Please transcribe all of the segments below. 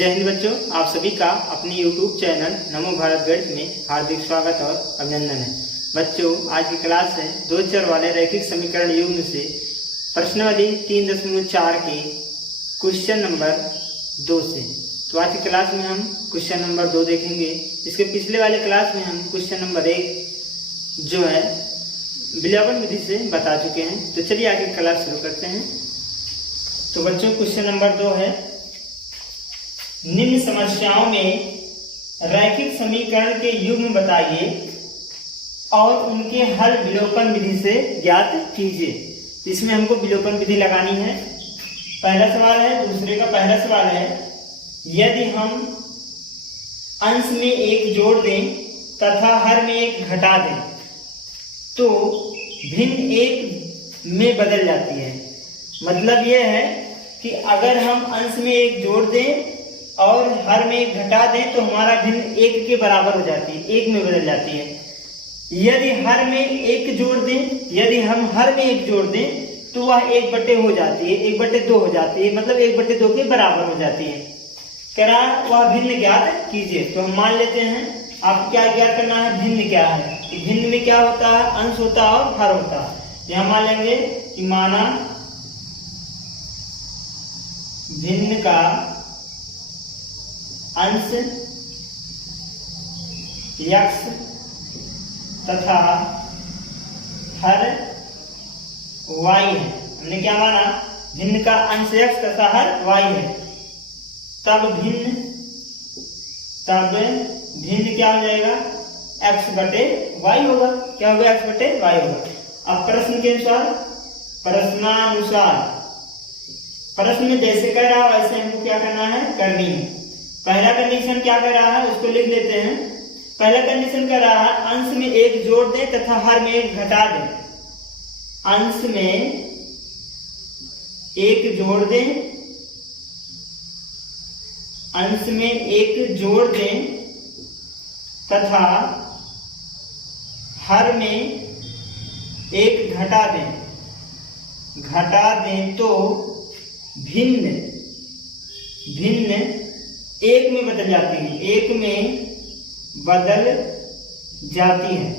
जय हिंद बच्चों, आप सभी का अपने YouTube चैनल नमो भारत गणित में हार्दिक स्वागत और अभिनंदन है। बच्चों, आज की क्लास है दो चर वाले रैखिक समीकरण युग्म से प्रश्नावली 3.4 के क्वेश्चन नंबर 2 से। तो आज की क्लास में हम क्वेश्चन नंबर 2 देखेंगे। इसके पिछले वाले क्लास में हम क्वेश्चन नंबर 1 जो है विलोपन विधि से बता चुके हैं। तो चलिए आगे क्लास शुरू करते हैं। तो बच्चों, क्वेश्चन नंबर 2 है, निम्न समस्याओं में रैखिक समीकरण के युग्म बताइए और उनके हल विलोपन विधि से ज्ञात कीजिए। इसमें हमको विलोपन विधि लगानी है। पहला सवाल है, दूसरे का पहला सवाल है, यदि हम अंश में 1 जोड़ दें तथा हर में 1 घटा दें तो भिन्न 1 में बदल जाती है। मतलब यह है कि अगर हम अंश में 1 जोड़ दें और हर में 1 घटा दें तो हमारा भिन्न 1 के बराबर हो जाती है, 1 में बदल जाती है। यदि हर में 1 जोड़ दें, यदि हम हर में 1 जोड़ दें तो वह 1 बटे हो जाती है, 1/2 हो जाती है, मतलब 1/2 के बराबर हो जाती है। कह रहा वह भिन्न ज्ञात कीजिए। तो हम मान लेते हैं, आपको क्या ज्ञात करना है, भिन्न क्या है। तो भिन्न में क्या होता है, अंश होता है और हर होता है। यहां मान लेंगे कि माना भिन्न का अंश x तथा हर y है। हमने क्या माना, भिन्न का अंश x तथा हर y है। तब भिन्न क्या हो जाएगा, x बटे y होगा। क्या होगा, x बटे y होगा। अब प्रश्न के अनुसार, प्रश्न में जैसे कह रहा है वैसे हमको क्या करना है, करनी है। पहला कंडीशन क्या कर रहा है उसको लिख लेते हैं। पहला कंडीशन कर रहा है, अंश में 1 जोड़ दें तथा हर में 1 घटा दें। अंश में 1 जोड़ दें, अंश में 1 जोड़ दें तथा हर में 1 घटा दें। तो भिन्न 1 में बदल जाती है, 1 में बदल जाती है,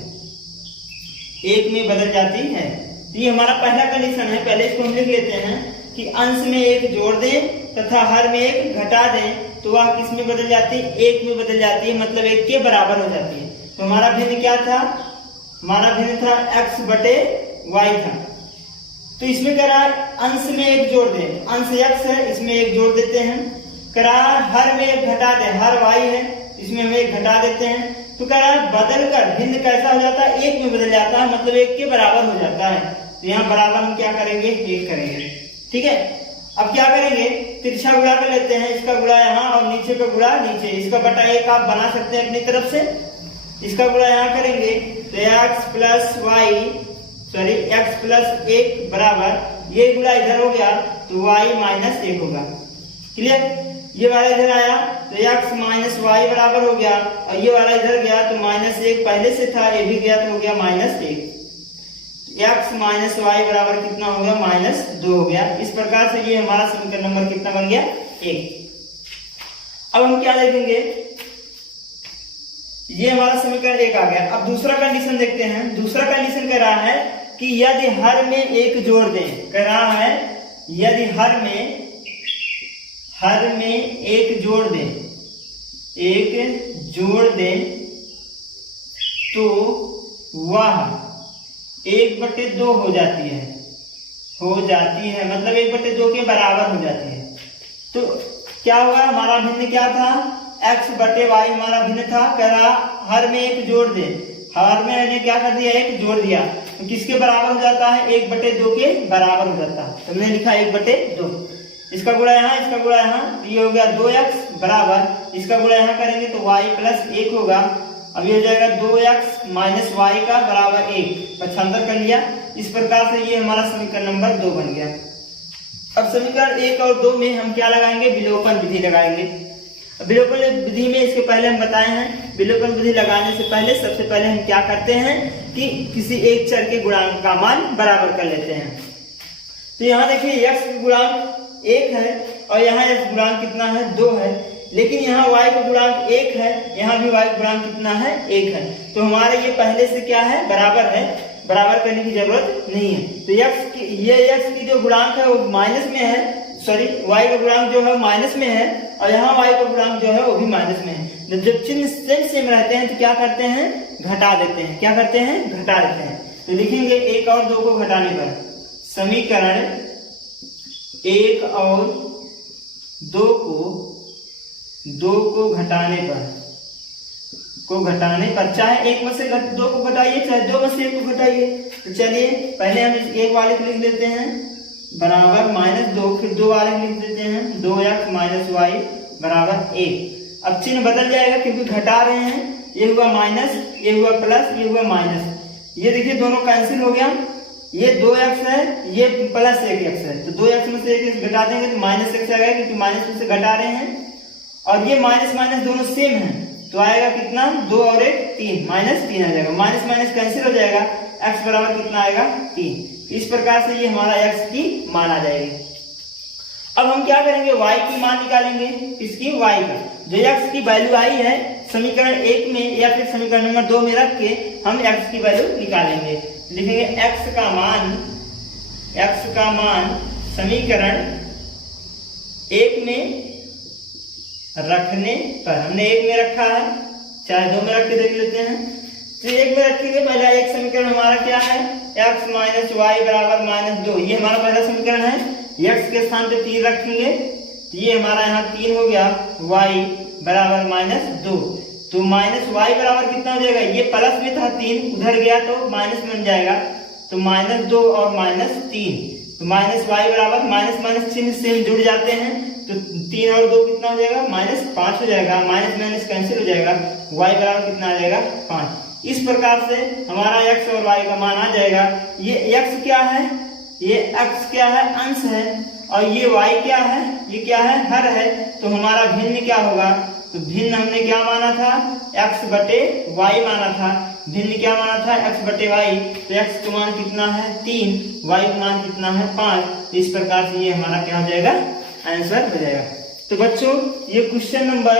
1 में बदल जाती है। तो ये हमारा पहला कंडीशन है। पहले इसको हम लिख लेते हैं कि अंश में 1 जोड़ दें तथा हर में 1 घटा दें तो वह किस में बदल जाती है, 1 में बदल जाती है, मतलब 1 के बराबर हो जाती है। तो हमारा भिन्न क्या था, हमारा भिन्न था x बटे y था। तो इसमें कह रहा है अंश में 1 जोड़ दें, अंश x है, इसमें 1 जोड़ देते हैं। कह रहा है हर में 1 घटा दें, हर y है, इसमें हम 1 घटा देते हैं। तो कह रहा है बदल कर भिन्न कैसा हो जाता है, 1 में बदल जाता है, मतलब 1 के बराबर हो जाता है। तो यहाँ बराबर हम क्या करेंगे, 1 करेंगे। ठीक है। अब क्या करेंगे, तिरछा गुणा कर लेते हैं। इसका गुणा यहाँ और नीचे का गुणा नीचे। इसका बटा 1 आप बना सकते हैं अपनी तरफ से। इसका गुणा यहाँ करेंगे तो x प्लस 1 बराबर, ये गुणा इधर हो गया तो y माइनस 1 होगा। क्लियर। ये वाला इधर आया तो x माइनस वाई बराबर हो गया, और ये वाला इधर गया तो -1 पहले से था, ये भी गया तो हो गया -1। x माइनस वाई बराबर कितना हो गया, -2 हो गया। इस प्रकार से ये हमारा समीकरण नंबर कितना बन गया, 1। अब हम क्या देखेंगे, ये हमारा समीकरण 1 आ गया। अब दूसरा कंडीशन देखते हैं। दूसरा कंडीशन कह रहा है कि यदि हर में 1 जोड़ दें, कह रहा है यदि हर में 1 जोड़ दें तो वह 1/2 हो जाती है, मतलब 1/2 के बराबर हो जाती है। तो क्या होगा, हमारा भिन्न क्या था, x बटे y हमारा भिन्न था। कह रहा हर में 1 जोड़ दे, हर में मैंने क्या कर दिया, 1 जोड़ दिया तो किसके बराबर हो जाता है, 1/2 के बराबर हो जाता है। तो मैंने लिखा 1/2। इसका गुणा यहाँ, इसका गुणा यहाँ, ये हो गया 2x बराबर, इसका गुणा यहाँ करेंगे तो y प्लस 1 होगा। अब ये हो जाएगा 2x माइनस y का बराबर 1, पक्षांतर कर लिया। इस प्रकार से ये हमारा समीकरण नंबर 2 बन गया। अब समीकरण 1 और 2 में हम क्या लगाएंगे, विलोपन विधि लगाएंगे। विलोपन विधि में इसके पहले हम बताए हैं, विलोपन विधि लगाने से पहले सबसे पहले हम क्या करते हैं कि किसी एक चर के गुणांक का मान बराबर कर लेते हैं। तो यहाँ देखिए x गुणांक 1 है और यहाँ x गुणांक कितना है, 2 है। लेकिन यहाँ y का गुणांक 1 है, यहाँ भी y का गुणांक कितना है 1 है, तो हमारा ये पहले से क्या है बराबर है, बराबर करने की जरूरत नहीं है। तो ये x की जो गुणांक है वो माइनस में है, सॉरी y का गुणांक जो है माइनस में है और यहाँ y का गुणांक जो है वो भी माइनस में है। जब चिन्ह सेम रहते हैं तो क्या करते हैं घटा देते हैं, क्या करते हैं घटा देते हैं। तो लिखेंगे 1 और 2 को घटाने पर समीकरण 1 और 2 को घटाने पर चाहे 1 में से 2 को घटाइए चाहे 2 में से 1 को घटाइए। तो चलिए पहले हम इस 1 वाले को लिख लेते हैं बराबर -2, फिर 2 वाले को लिख देते हैं 2x - y बराबर 1। अब चिन्ह बदल जाएगा क्योंकि घटा रहे हैं, ये हुआ माइनस, ये हुआ प्लस, ये हुआ माइनस। ये देखिए दोनों कैंसिल हो गया, ये 2x है, ये प्लस 1x है, तो 2x में से 1x घटा देंगे तो -x आएगा क्योंकि माइनस में से घटा रहे हैं और ये माइनस माइनस दोनों सेम है, तो आएगा कितना 2 और 1 3, -3 आ जाएगा, माइनस माइनस कैंसिल हो जाएगा, x बराबर कितना आएगा 3। इस प्रकार से ये हमारा x की मान आ जाएगी। अब हम क्या करेंगे y की मान निकालेंगे, इसकी y का जो x की वैल्यू आई है समीकरण 1 में या फिर समीकरण नंबर 2 में रख के हम x की वैल्यू निकालेंगे। लिखेंगे x का मान समीकरण 1 में रखने पर, हमने 1 में रखा है, चाहे 2 में रख के देख लेते हैं। तो 1 में रखेंगे, पहला एक समीकरण हमारा क्या है x - y बराबर -2, ये हमारा पहला समीकरण है। x के स्थान पे 3 रखेंगे तो ये हमारा यहाँ 3 हो गया, y बराबर -2, तो -y बराबर कितना हो जाएगा, ये प्लस में था 3 उधर गया तो माइनस बन जाएगा, तो -2 और -3, तो -y बराबर माइनस चिन्ह सेम जुड़ जाते हैं तो 3 और 2 कितना हो जाएगा -5 हो जाएगा, माइनस माइनस कैंसिल हो जाएगा, y बराबर कितना आ जाएगा 5। इस प्रकार से हमारा x और y का मान आ जाएगा। ये x क्या है, ये x क्या है अंश है और ये y क्या है, ये क्या है हर है, तो हमारा भिन्न क्या होगा, तो भिन्न हमने क्या माना था x बटे y माना था, भिन्न क्या माना था x बटे y, तो x का मान कितना है 3, y का मान कितना है 5। इस प्रकार से ये हमारा क्या हो जाएगा आंसर हो जाएगा। तो बच्चों ये क्वेश्चन नंबर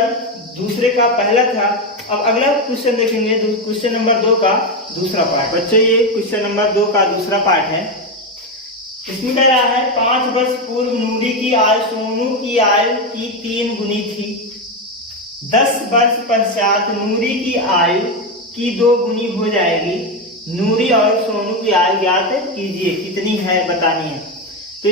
दूसरे का पहला था। अब अगला क्वेश्चन देखेंगे, क्वेश्चन नंबर 2 का दूसरा पार्ट। बच्चों ये क्वेश्चन नंबर 2 का दूसरा पार्ट है। इसमें कह रहा है 5 वर्ष पूर्व नूरी की आयु सोनू की आयु की 3 गुनी थी, 10 वर्ष पश्चात नूरी की आयु की 2 गुनी हो जाएगी, नूरी और सोनू की आयु ज्ञात कीजिए, कितनी है बतानी है। तो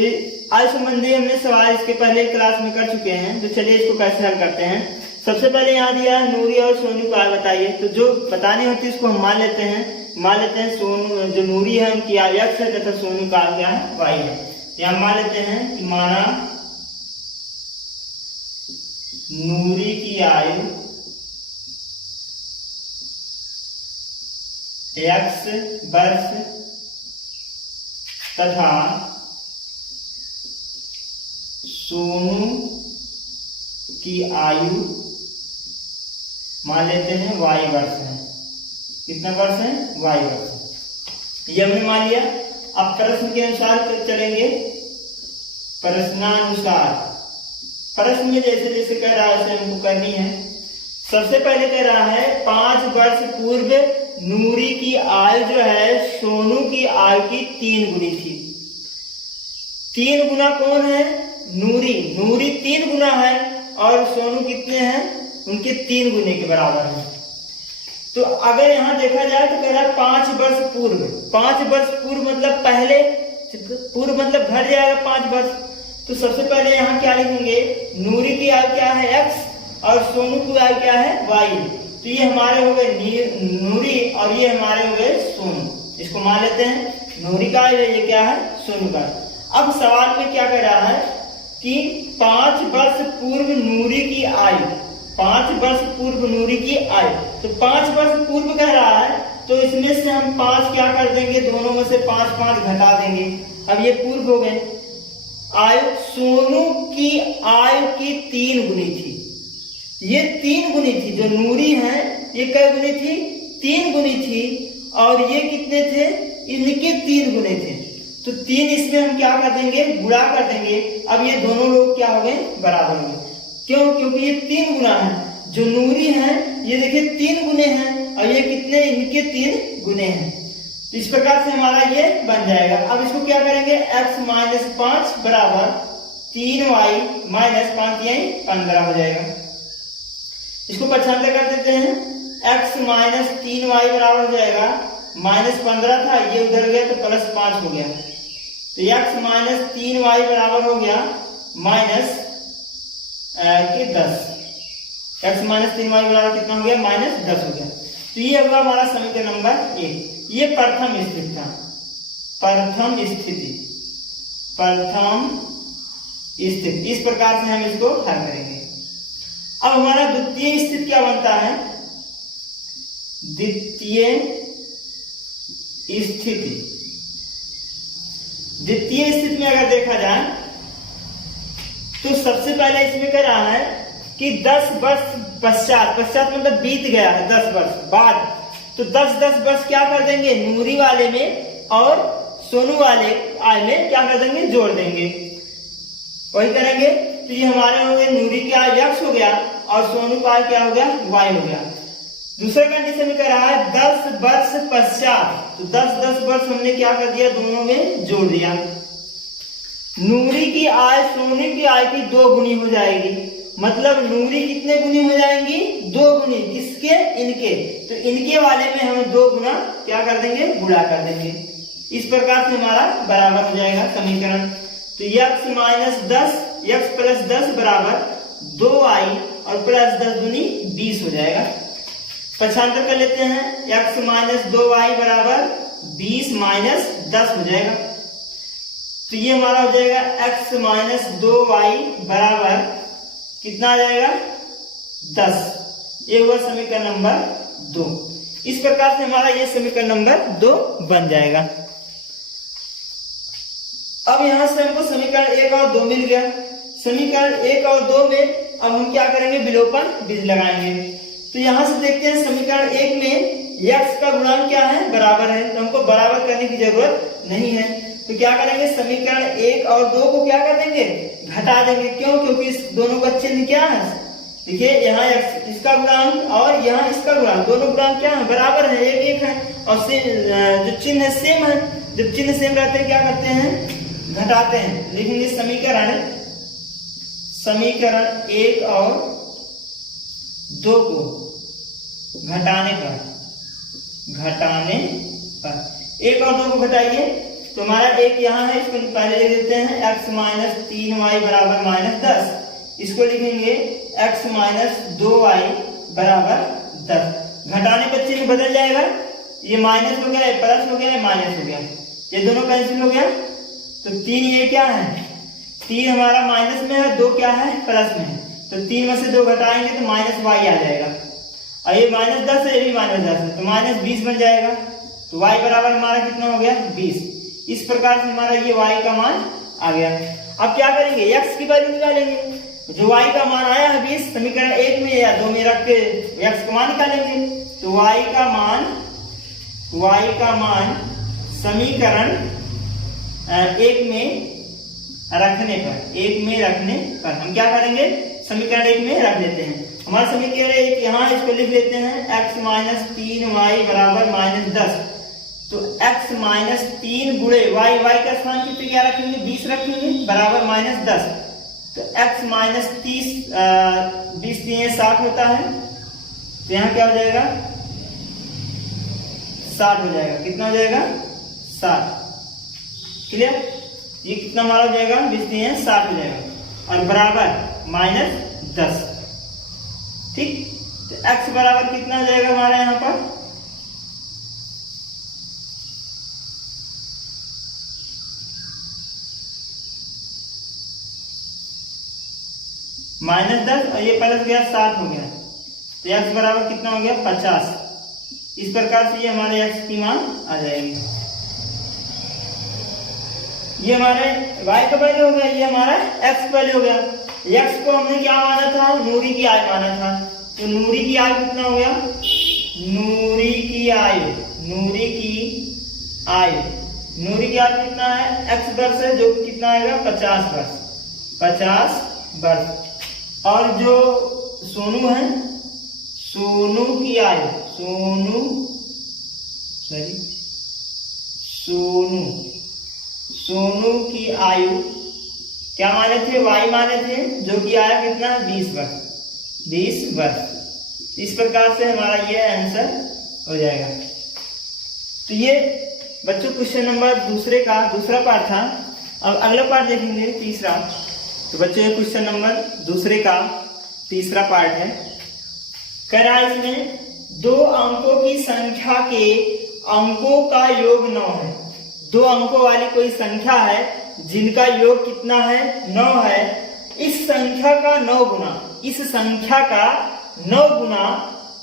आयु संबंधी हमने सवाल इसके पहले क्लास में कर चुके हैं, तो चलिए इसको कैसे हल करते हैं। सबसे पहले यहाँ दिया है नूरी और सोनू को आयु बताइए, तो जो बतानी होती है इसको हम मान लेते हैं सोनू जो नूरी है उनकी आयु x है तथा सोनू का आयु क्या है y है। यहाँ मान लेते हैं कि माना नूरी की आयु x वर्ष तथा सोनू की आयु मान लेते हैं y वर्ष है। कितना वर्ष है y वर्ष, ये हमने मान लिया। अब प्रश्न के अनुसार चलेंगे, प्रश्नानुसार प्रश्न में जैसे जैसे कह रहा है वैसे हमको करनी है। सबसे पहले कह रहा है 5 वर्ष पूर्व नूरी की आयु जो है सोनू की आयु की 3 गुनी थी। 3 गुना कौन है, नूरी 3 गुना है और सोनू कितने हैं, उनके 3 गुने के बराबर है। तो अगर यहाँ देखा जाए तो कह रहा है 5 वर्ष पूर्व, 5 वर्ष पूर्व मतलब पहले, पूर्व मतलब घट जाएगा 5 वर्ष। तो सबसे पहले यहाँ क्या लिखेंगे, नूरी की आयु क्या है x और सोनू की आयु क्या है y। तो ये हमारे हो गए नूरी और ये हमारे हो गए सोनू, इसको मान लेते हैं नूरी का आयु, ये क्या है सोनू का। अब सवाल में क्या कह रहा है कि 5 वर्ष पूर्व नूरी की आयु, 5 वर्ष पूर्व नूरी की आयु, तो 5 वर्ष पूर्व कह रहा है तो इसमें से हम 5 क्या कर देंगे, दोनों में से 5 घटा देंगे। अब ये पूर्व हो गए। आयु सोनू की आयु की 3 गुनी थी, ये 3 गुनी थी, जो नूरी है ये कै गुनी थी 3 गुनी थी और ये कितने थे, इनके 3 गुने थे। तो 3 इसमें हम क्या कर देंगे, गुणा कर देंगे। अब ये दोनों लोग क्या हो गए बराबर हो गए। क्यों? क्योंकि ये 3 गुना है, जो नूरी है ये देखिए 3 गुने हैं और ये कितने, इनके 3 गुने हैं। तो इस प्रकार से हमारा ये बन जाएगा। अब इसको क्या करेंगे, x माइनस 5 बराबर 3y माइनस 5 यानी 15 हो जाएगा। इसको पक्षांतर कर देते हैं, x माइनस 3y बराबर हो जाएगा माइनस 15 था, ये उधर गया तो प्लस 5 हो गया, तो x माइनस 3y बराबर हो गया माइनस 10। x माइनस 3y बराबर कितना हो गया, माइनस 10 हो गया। तो ये होगा हमारा समीकरण नंबर 1। ये प्रथम स्थिति था, प्रथम स्थिति, प्रथम स्थिति। इस प्रकार से हम इसको हल करेंगे। अब हमारा द्वितीय स्थिति क्या बनता है, द्वितीय स्थिति। द्वितीय स्थिति में अगर देखा जाए तो सबसे पहले इसमें क्या रहा है कि 10 वर्ष पश्चात, पश्चात मतलब बीत गया है 10 वर्ष बाद, तो 10-10 वर्ष क्या कर देंगे, नूरी वाले में और सोनू वाले आय में क्या कर देंगे, जोड़ देंगे। वही करेंगे तो ये हमारे हो गए, नूरी की आय x हो गया और सोनू का आय क्या हो गया, y हो गया। दूसरा कंडीशन में कह रहा है 10 वर्ष पश्चात, तो 10-10 वर्ष हमने क्या कर दिया, दोनों में जोड़ दिया। नूरी की आय सोनू की आय की 2 गुनी हो जाएगी, मतलब नूरी कितने गुनी हो जाएंगी, 2 गुनी, किसके, इनके, तो इनके वाले में हम 2 गुना क्या कर देंगे, गुणा कर देंगे। इस प्रकार से हमारा बराबर हो जाएगा समीकरण। तो x माइनस 10 x प्लस 10 बराबर 2y और प्लस 10 दूनी 20 हो जाएगा। पक्षांतर कर लेते हैं, x माइनस 2y बराबर 20 माइनस 10 हो जाएगा। तो ये हमारा हो जाएगा x माइनस 2y बराबर कितना आ जाएगा, 10। ये हुआ समीकरण नंबर 2। इस प्रकार से हमारा ये समीकरण नंबर 2 बन जाएगा। अब यहां से हमको समीकरण 1 और 2 मिल गया। समीकरण 1 और 2 में अब हम क्या करेंगे, विलोपन विधि लगाएंगे। तो यहां से देखते हैं समीकरण 1 में x का गुणांक क्या है, बराबर है, तो हमको बराबर करने की जरूरत नहीं है। तो क्या करेंगे, समीकरण 1 और 2 को क्या कर देंगे, घटा देंगे। क्यों? क्योंकि इस दोनों का चिन्ह क्या है, देखिए यहाँ इसका गुणांक और यहाँ इसका गुणांक, दोनों गुणांक क्या है, बराबर है, एक है, और जो चिन्ह है सेम है। जब चिन्ह सेम रहते हैं क्या करते हैं, घटाते हैं। लिखेंगे समीकरण 1 और 2 को घटाने पर 1 और 2 को घटाइए तो हमारा 1 यहाँ है, इसको पहले लिख देते हैं, x माइनस 3y बराबर माइनस 10। इसको लिखेंगे x माइनस 2y बराबर 10। घटाने पर चिन्ह बदल जाएगा, ये माइनस हो गया, प्लस हो गया, माइनस हो गया, ये दोनों कैंसिल हो गया। तो 3 ये क्या है, 3 हमारा माइनस में है, 2 क्या है, प्लस में है, तो 3 में से 2 घटाएंगे तो माइनस y आ जाएगा, और ये माइनस 10 है, ये भी माइनस 10 है, तो माइनस 20 बन जाएगा। तो y बराबर हमारा कितना हो गया, 20। इस प्रकार से हमारा ये y का मान आ गया। अब क्या करेंगे, x की वैल्यू निकालेंगे। जो y का मान आया है 20, समीकरण 1 में या 2 में रख के x का मान निकालेंगे। तो y का मान समीकरण 1 में रखने पर हम क्या करेंगे, समीकरण 1 में रख देते हैं। हमारा समीकरण 1 यहाँ, इसको लिख लेते हैं, x माइनस 3y बराबर माइनस 10। तो x माइनस 3 गुणे y का स्थान कितने क्या रखेंगे, 20 रखेंगे, बराबर माइनस 10। तो x माइनस 30 20 3 60 होता है, तो यहाँ क्या हो जाएगा, 60 हो जाएगा। कितना हो जाएगा, 60। क्लियर, ये कितना हमारा हो जाएगा, 20 3 60 हो जाएगा, और बराबर माइनस 10। ठीक, तो x बराबर कितना हो जाएगा हमारा यहाँ पर, माइनस 10 और ये प्लस गया 60 हो गया, तो x बराबर कितना हो गया, 50। इस प्रकार से ये हमारे x की मान आ जाएगी। ये हमारे y का वैल्यू हो गया, ये हमारा x वैल्यू हो गया। x को हमने क्या माना था, नूरी की आय माना था, तो नूरी की आय कितना हो गया, नूरी की आय कितना है, x वर्ष है, जो कितना आएगा, 50 वर्ष। और जो सोनू है, सोनू की आयु, सोनू की आयु क्या माने थे, y माने थे, जो कि आया कितना 20 वर्ष। इस प्रकार से हमारा ये आंसर हो जाएगा। तो ये बच्चों क्वेश्चन नंबर दूसरे का दूसरा पार्ट था। अब अगला पार्ट देखेंगे तीसरा। तो बच्चों ये क्वेश्चन नंबर दूसरे का तीसरा पार्ट है। कह रहा है इसमें 2 अंकों की संख्या के अंकों का योग 9 है। 2 अंकों वाली कोई संख्या है जिनका योग कितना है, 9 है। इस संख्या का 9 गुना, इस संख्या का 9 गुना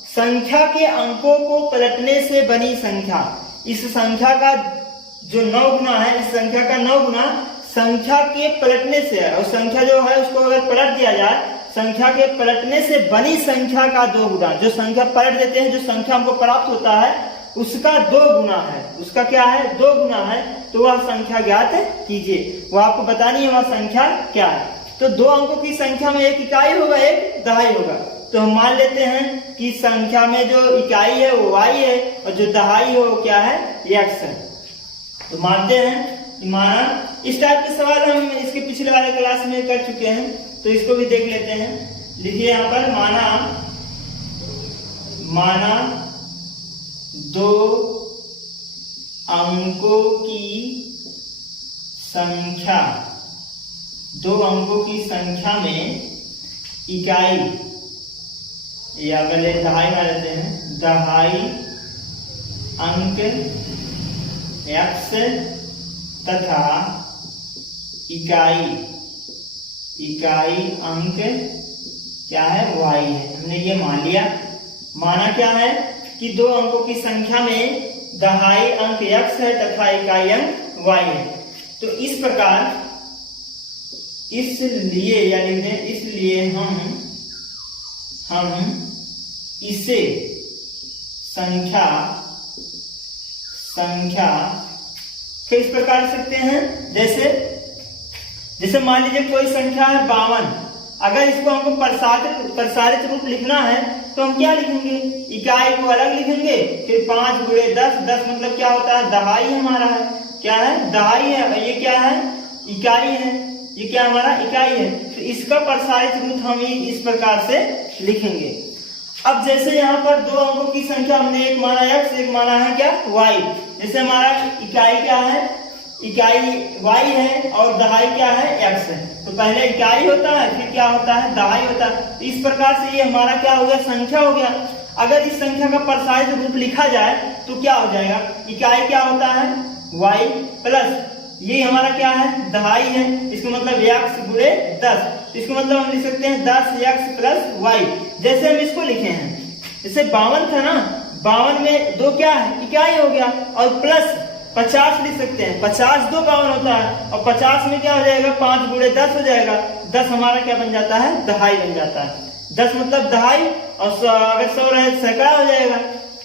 संख्या के अंकों को पलटने से बनी संख्या। इस संख्या का जो 9 गुना है, इस संख्या का 9 गुना संख्या के पलटने से है। और संख्या जो है उसको अगर पलट दिया जाए, संख्या के पलटने से बनी संख्या का 2 गुना, जो संख्या पलट देते हैं, जो संख्या हमको प्राप्त होता है उसका 2 गुना है। उसका क्या है, 2 गुना है। तो वह संख्या ज्ञात कीजिए, वो आपको बतानी है वह संख्या क्या है। तो 2 अंकों की संख्या में एक इकाई होगा, एक दहाई होगा। तो हम मान लेते हैं कि संख्या में जो इकाई है वो y है और जो दहाई है वो क्या है, x है। तो मानते हैं, माना। इस टाइप के सवाल हम इसके पिछले वाले क्लास में कर चुके हैं, तो इसको भी देख लेते हैं। लिखिए यहाँ पर, माना 2 अंकों की संख्या, 2 अंकों की संख्या में इकाई, या पहले दहाई मान लेते हैं, दहाई अंक x तथा इकाई अंक क्या है, y है। हमने ये मान लिया। माना क्या है कि 2 अंकों की संख्या में दहाई अंक x है तथा इकाई अंक y है। तो इस प्रकार, इसलिए या इसलिए हम इसे संख्या किस प्रकार लिख सकते हैं, जैसे मान लीजिए कोई संख्या है 52। अगर इसको हमको प्रसारित रूप लिखना है तो हम क्या लिखेंगे, इकाई को अलग लिखेंगे, फिर 5 गुणे 10, 10 मतलब क्या होता है, दहाई हमारा है। क्या है, दहाई है। और ये क्या है, इकाई है। ये क्या हमारा इकाई है। तो इसका प्रसारित रूप हम इस प्रकार से लिखेंगे। अब जैसे यहाँ पर 2 अंकों की संख्या हमने एक माना x, एक माना है क्या, y। जैसे हमारा इकाई क्या है, इकाई y है और दहाई क्या है, x है। तो पहले इकाई होता है, फिर क्या होता है, दहाई होता है। तो इस प्रकार से ये हमारा क्या हो गया, संख्या हो गया। अगर इस संख्या का प्रसारित रूप लिखा जाए तो क्या हो जाएगा, इकाई क्या होता है, y प्लस ये हमारा क्या है, दहाई है। इसका मतलब x गुणे 10। इसका मतलब हम लिख सकते हैं 10x प्लस y। जैसे हम इसको लिखे हैं, जैसे 52 था ना, 52 में 2 क्या है, इकाई हो गया, और प्लस 50 लिख सकते हैं। 50 2 52 होता है, और 50 में क्या हो जाएगा, 5 गुणे 10 हो जाएगा। 10 हमारा क्या बन जाता है, दहाई बन जाता है। 10 मतलब दहाई, और अगर 100 रहे सैकड़ा हो जाएगा।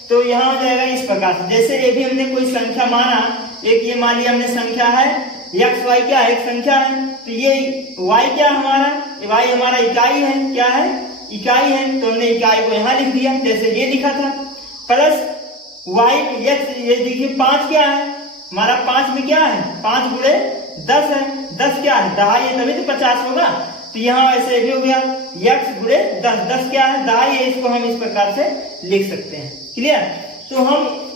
तो यहाँ हो जाएगा इस प्रकार से। जैसे ये भी हमने कोई संख्या माना, एक ये मान लिया हमने संख्या है x y, क्या है, एक संख्या है। तो ये y क्या हमारा, y हमारा इकाई है, क्या है, इकाई है। तो हमने इकाई को यहाँ लिख दिया जैसे ये लिखा था, प्लस y x, ये देखिए 5 क्या है हमारा, 5 में क्या है, 5 गुणे 10 है। 10 क्या है, दहाई है, तभी तो 50 होगा। तो यहाँ ऐसे भी हो गया x गुणे 10, 10 क्या है, दहाई है। इसको हम इस प्रकार से लिख सकते हैं। क्लियर। तो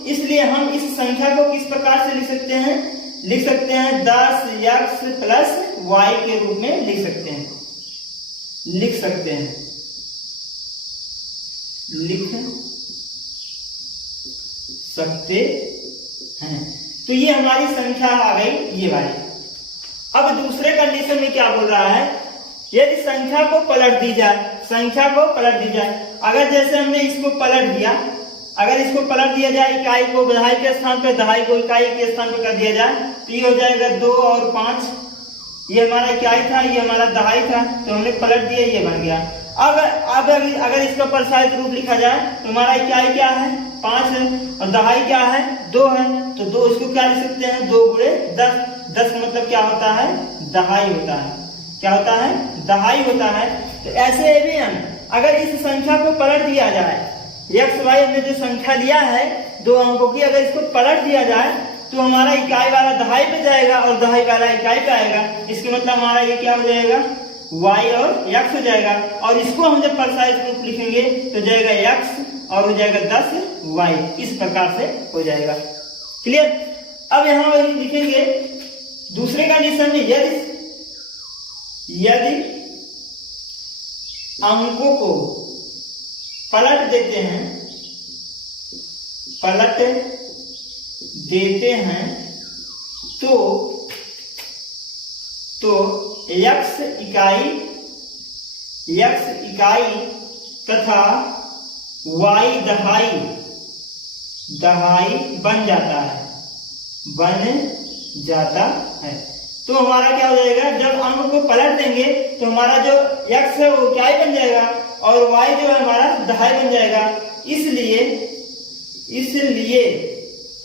इसलिए हम इस संख्या को किस प्रकार से लिख सकते हैं, 10x प्लस y के रूप में लिख सकते हैं। तो ये हमारी संख्या आ गई, ये वाली। अब दूसरे कंडीशन में क्या बोल रहा है, यदि संख्या को पलट दी जाए, अगर जैसे हमने इसको पलट दिया, अगर इसको पलट दिया जाए, इकाई को दहाई के स्थान पर, दहाई को इकाई के स्थान पर कर दिया जाए, तो ये हो जाएगा 2 और 5। ये हमारा इकाई था, ये हमारा दहाई था, तो हमने पलट दिया, ये बन गया। अगर इसका प्रसारित रूप लिखा जाए तो हमारा इकाई क्या है, 5 है, और दहाई क्या है, 2 है। तो 2 इसको क्या लिख सकते हैं, 2 गुणे 10। 10 मतलब क्या होता है, दहाई होता है। क्या होता है, दहाई होता है। तो ऐसे भी हम अगर इस संख्या को पलट दिया जाए, एक्स वाई हमने जो संख्या लिया है 2 अंकों की, अगर इसको पलट दिया जाए तो हमारा इकाई वाला दहाई पे जाएगा और दहाई वाला इकाई पे आएगा। इसके मतलब हमारा ये क्या हो जाएगा, y और x हो जाएगा। और इसको हम जब परसाइज रूप लिखेंगे तो जाएगा x और हो जाएगा 10y, इस प्रकार से हो जाएगा। क्लियर। अब यहां लिखेंगे दूसरे कंडीशन में, यदि अंकों को पलट देते हैं तो x इकाई तथा y दहाई बन जाता है। तो हमारा क्या हो जाएगा, जब अंक को पलट देंगे तो हमारा जो x है वो इकाई बन जाएगा और y जो है हमारा दहाई बन जाएगा। इसलिए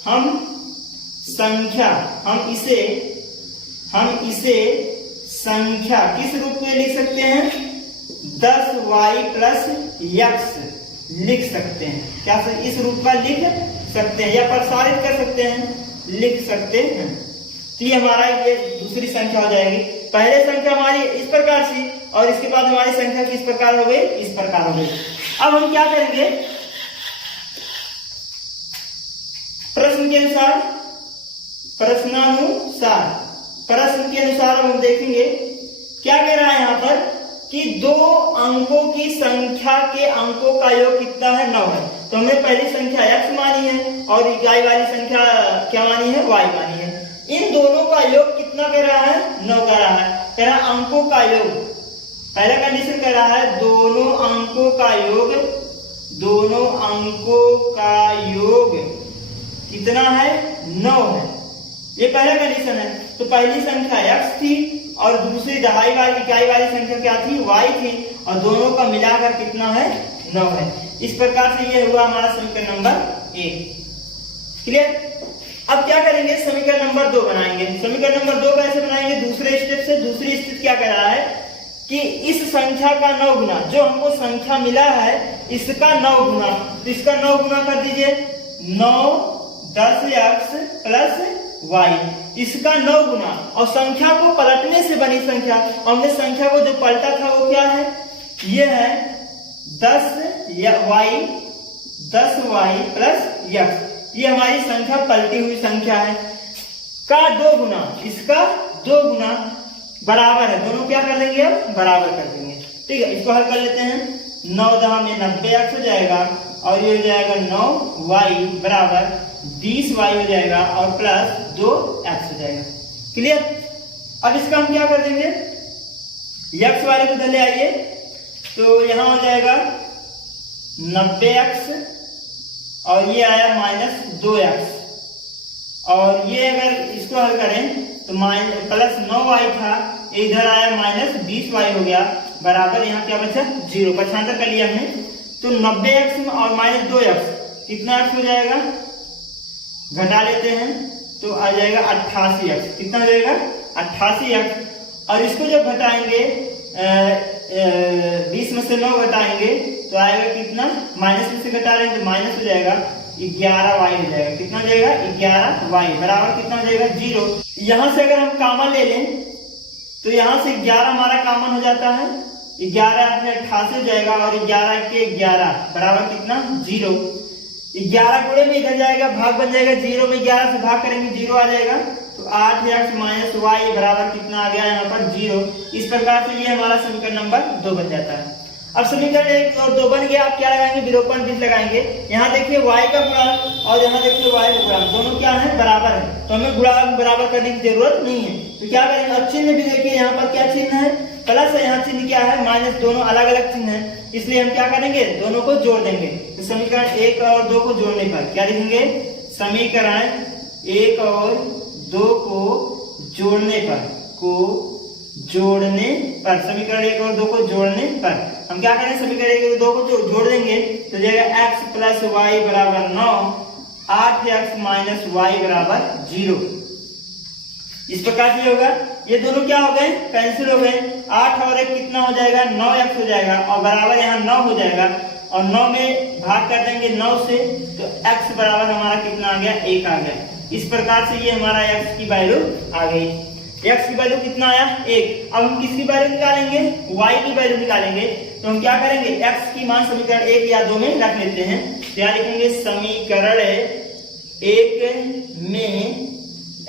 हम इसे संख्या किस रूप में लिख सकते हैं, 10y प्लस x लिख सकते हैं। क्या इस रूप का लिख सकते हैं या प्रसारित कर सकते हैं, लिख सकते हैं। तो ये हमारा ये दूसरी संख्या हो जाएगी। पहले संख्या हमारी इस प्रकार से और इसके बाद हमारी संख्या किस प्रकार हो गई, इस प्रकार हो गई। अब हम क्या करेंगे, प्रश्न के अनुसार हम देखेंगे क्या कह रहा है यहाँ पर कि 2 अंकों की संख्या के अंकों का योग कितना है, 9 है। तो हमने पहली संख्या x मानी है और इकाई वाली संख्या क्या मानी है, y मानी है। इन दोनों का योग कितना कह रहा है, 9 कह रहा है। कह रहा है अंकों का योग, पहला कंडीशन कह रहा है दोनों अंकों का योग कितना है, 9 है। ये पहला कंडीशन है। तो पहली संख्या x थी और दूसरी दहाई वाली इकाई वाली संख्या क्या थी, y थी, और दोनों का मिलाकर कितना है, 9 है। इस प्रकार से ये हुआ हमारा समीकरण नंबर 1। क्लियर। अब क्या करेंगे, समीकरण नंबर 2 बनाएंगे। समीकरण नंबर 2 कैसे बनाएंगे, दूसरे स्टेप से। दूसरी स्टेप क्या कह रहा है कि इस संख्या का 9 गुना, जो हमको संख्या मिला है इसका 9 गुना, तो इसका 9 गुना कर दीजिए, 9 10x प्लस y, इसका 9 गुना। और संख्या को पलटने से बनी संख्या, हमने संख्या को जो पलटा था वो क्या है, ये है 10y प्लस x। ये हमारी संख्या पलटी हुई संख्या है, का 2 गुना, इसका 2 गुना बराबर है। दोनों क्या कर देंगे, अब बराबर कर देंगे। ठीक है, इसको हल कर लेते हैं। 9 दहा में 90x हो जाएगा और ये हो जाएगा 9y बराबर 20y हो जाएगा और प्लस 2x हो जाएगा। क्लियर। अब इसका हम क्या कर देंगे, x वाले को ले आइए, तो यहां हो जाएगा 90x और ये आया -2x, और ये अगर इसको हल करें तो प्लस 9y था, इधर आया -20y हो गया, बराबर यहाँ क्या बचा, 0। पक्षांतर कर लिया हमने। तो 90x और -2x कितना x हो जाएगा, घटा लेते हैं तो आ जाएगा 88x। कितना हो जाएगा, 88x। और इसको जब घटाएंगे 20 में से 9 घटाएंगे तो आएगा कितना, माइनस में से घटा रहे हैं तो माइनस हो जाएगा 11y हो जाएगा। कितना हो जाएगा, 11y बराबर कितना हो जाएगा, 0। यहां से अगर हम कॉमन ले लें तो यहां से 11 हमारा कॉमन हो जाता है, 11 में 88 हो जाएगा और 11 के 11 बराबर कितना, 0। 11 गुणे में इधर जाएगा, भाग बन जाएगा, 0 में 11 से भाग करेंगे 0 आ जाएगा। तो 8x माइनस y बराबर कितना आ गया यहाँ पर, 0। इस प्रकार से ये हमारा समीकरण नंबर 2 बन जाता है। अब समीकरण 1 और 2 बन गया। आप क्या लगाएंगे, विलोपन बीज लगाएंगे। यहाँ देखिए y का गुणांक और यहाँ देखिए y का गुणांक, दोनों क्या है, बराबर है, तो हमें गुणांक बराबर करने की जरूरत नहीं है। तो क्या करेंगे, अब चिन्ह भी देखिए, यहाँ पर क्या चिन्ह है, प्लस है, यहाँ चिन्ह क्या है, माइनस, दोनों अलग अलग चिन्ह है, इसलिए हम क्या करेंगे, दोनों को जोड़ देंगे। तो समीकरण 1 और 2 को जोड़ने पर क्या लिखेंगे, समीकरण 1 और 2 को जोड़ने पर समीकरण 1 और 2 को जोड़ने पर हम क्या करें, समीकरण 1 और 2 को जोड़ देंगे तो जाएगा x प्लस वाई बराबर 9, 8x माइनस वाई बराबर 0। इस प्रकार से होगा, ये दोनों क्या हो गए, कैंसिल हो गए। 8 और 1 कितना हो जाएगा, 9x हो जाएगा और बराबर यहाँ 9 हो जाएगा और 9 में भाग कर देंगे 9 से, तो x बराबर हमारा कितना आ गया, 1 आ गया। इस प्रकार से ये हमारा x की वैल्यू आ गई। x की वैल्यू कितना आया, 1। अब हम किसकी वैल्यू निकालेंगे, y की वैल्यू निकालेंगे। तो हम क्या करेंगे, x की मान समीकरण 1 या 2 में रख लेते हैं। तो यहाँ लिखेंगे समीकरण 1 में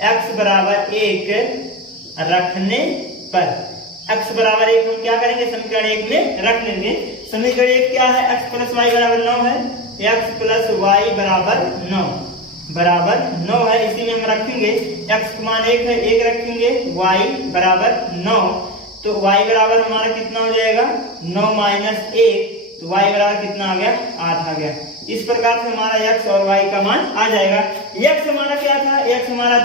x बराबर 1 रखने पर, x बराबर 1 हम क्या करेंगे, समीकरण 1 में रख लेंगे। समीकरण 1 क्या है, x प्लस वाई बराबर 9 है, x प्लस वाई बराबर 9 है, इसी में हम रखेंगे। x का मान 1 है, 1 रखेंगे, y बराबर 9, तो y बराबर हमारा कितना हो जाएगा, 9 माइनस 1, तो y बराबर कितना आ गया, 8 आ गया। इस प्रकार से हमारा x और y का मान आ जाएगा। x हमारा क्या था, x हमारा